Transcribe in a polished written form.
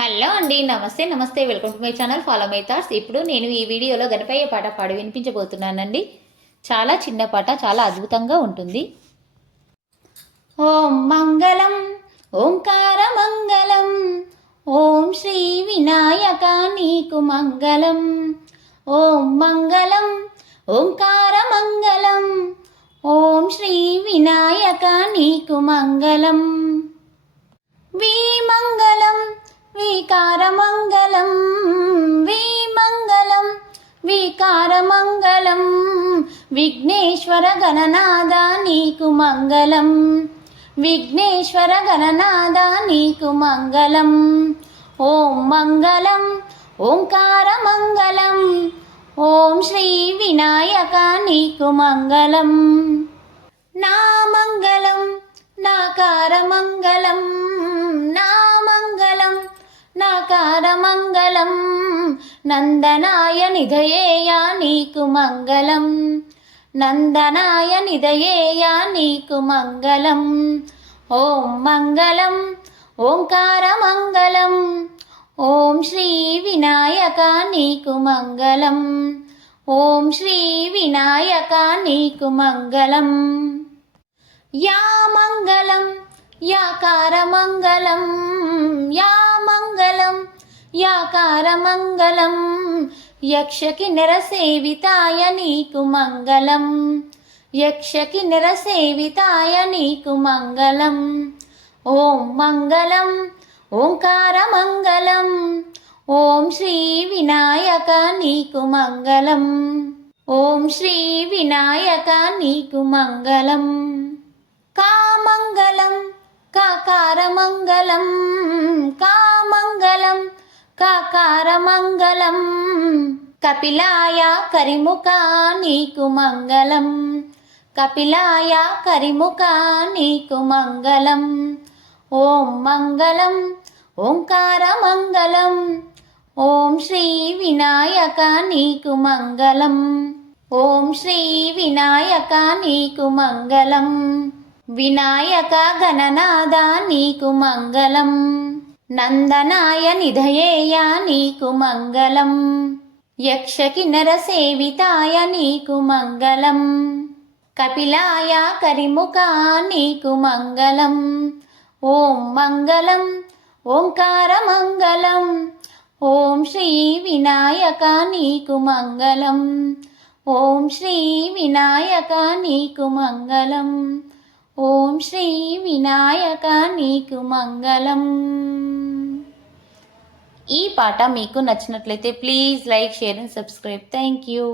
Hello అండి. నమస్తే నమస్తే. Welcome to my channel follow my thoughts. ఇప్పుడు నేను ఈ వీడియోలో గణపయ్య పాట పాడి వినిపించబోతున్నానండి. చాలా చిన్న పాట, చాలా అద్భుతంగా ఉంటుంది. ఓం మంగళం ఓంకార మంగళం, ఓం శ్రీ వినాయక నీకు మంగళం. ఓం మంగళం ఓంకార మంగళం, ఓం శ్రీ వినాయక నీకు మంగళం. విమంగళం వికారమంగళం, విమంగళం వికారమంగళం, విఘ్నేశ్వర గణనాద నీకు మంగళం. విఘ్నేశ్వర గణనాద నీకు మంగళం. ఓం మంగళం ఓంకార మంగళం, ఓం శ్రీ వినాయక నీకు మంగళం. నా మంగళం నాకార మంగళం, నా మంగళం నాకార మంగళం, నందనాయ నిధయేయ నీకు మంగళం. నందనాయ నిధయేయ నీకు మంగళం. ఓం మంగళం ఓంకార మంగళం, ఓం శ్రీ వినాయక నీకు మంగళం. ఓం శ్రీ వినాయక నీకు మంగళం. యా మంగళం యాకార మంగళం, యా మంగళం యాకార మంగళం, యక్షకిన్నర సేవితాయ నీకు మంగళం. యక్షకిన్నర సేవితాయ నీకు మంగళం. ఓం మంగళం ఓంకార మంగళం, ఓం శ్రీ వినాయక నీకు మంగళం. ఓం శ్రీ వినాయక నీకు మంగళం. కామంగళం కాకార మంగళం, కామంగళం కాకార మంగళం, కపిలాయ కరిముఖ నీకు మంగళం. కపిలాయ కరిముఖ నీకు మంగళం. ఓం మంగళం ఓంకార మంగళం, ఓం శ్రీ వినాయక నీకు మంగళం. ఓం శ్రీ వినాయక నీకు మంగళం. వినాయక గణనాద నీకు మంగళం. నందనాయ నిధయేయ నీకు మంగళం. యక్షకిన్నర సేవితాయ నీకు మంగళం. కపిలాయ కరిముఖ నీకు మంగళం. ఓం మంగళం ఓంకార మంగళం, ఓం శ్రీ వినాయక నీకు మంగళం. ఓం శ్రీ వినాయక నీకు మంగళం. ఓం శ్రీ వినాయక నీకు మంగళం. ఈ పాట మీకు నచ్చినట్లయితే please like, share and subscribe. Thank you.